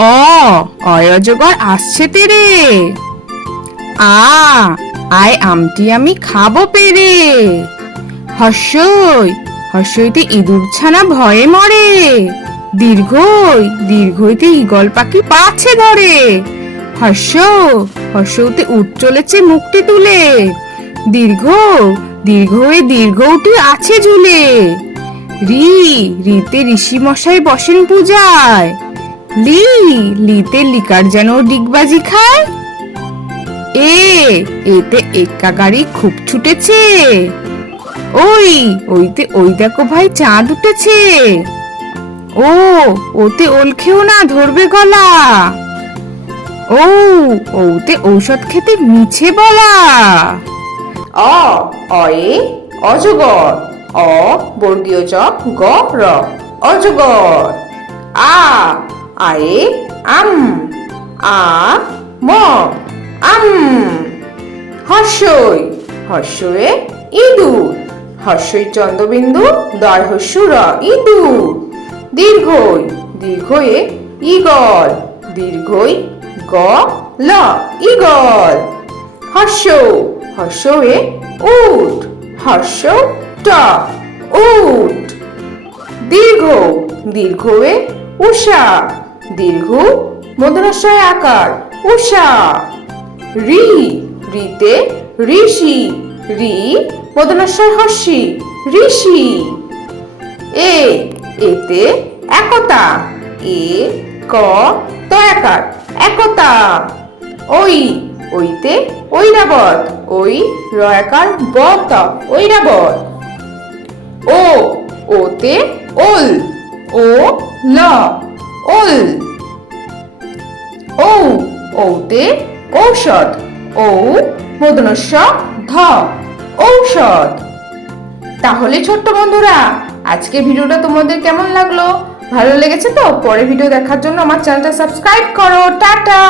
অজগর আসছে তেরে। আয় আমটি আমি খাবো পেরে। হর্ষই হর্ষইতে ইঁদুর ছানা ভয়ে মরে। দীর্ঘইতে ঈগল পাখি পাছে ধরে। হর্ষতে উঠ চলেছে মুখটি তুলে। দীর্ঘটি আছে ঝুলে। রিতে ঋষি মশাই বসেন পূজায়। লিতে লিকার যেন ডিগবাজি খায়। এতে এক্কা গাড়ি খুব ছুটেছে। ওই দেখো ভাই চাঁদ উঠেছে। ওতে ওল খেও না ধরবে গলা। ওতে ঔষধ খেতে মিছে বলা। অয়ে অজগর। বর্গীয় জ গ র অজগর। আয়ে আম। আম। হর্ষয়ে ইঁদুর। হর্ষই চন্দ্রবিন্দু দয় হস্যু র ইঁদুর। দীর্ঘয়ে ঈগল। দীর্ঘই গ ল ঈগল। হর্ষয়ে উট। হর্ষ ট উট। দীর্ঘয়ে উষা। দীর্ঘ মূর্ধন্যয় আকার উষা। রিতে ঋষি। মূর্ধন্যয় হর্ষি ঋষি। এতে একতা। ক ত আকার একতা। ওইতে ঐরাবত। র আকার বত ঐরাবত। ওতে ওল। ল ওল। ঔতে ঔষধ। মূর্ধন্যয় ধ ঔষধ। তাহলে ছোট্ট বন্ধুরা, আজকে ভিডিওটা তোমাদের কেমন লাগলো? ভালো লেগেছে তো? পরের ভিডিও দেখার জন্য আমার চ্যানেলটা সাবস্ক্রাইব করো। টাটা।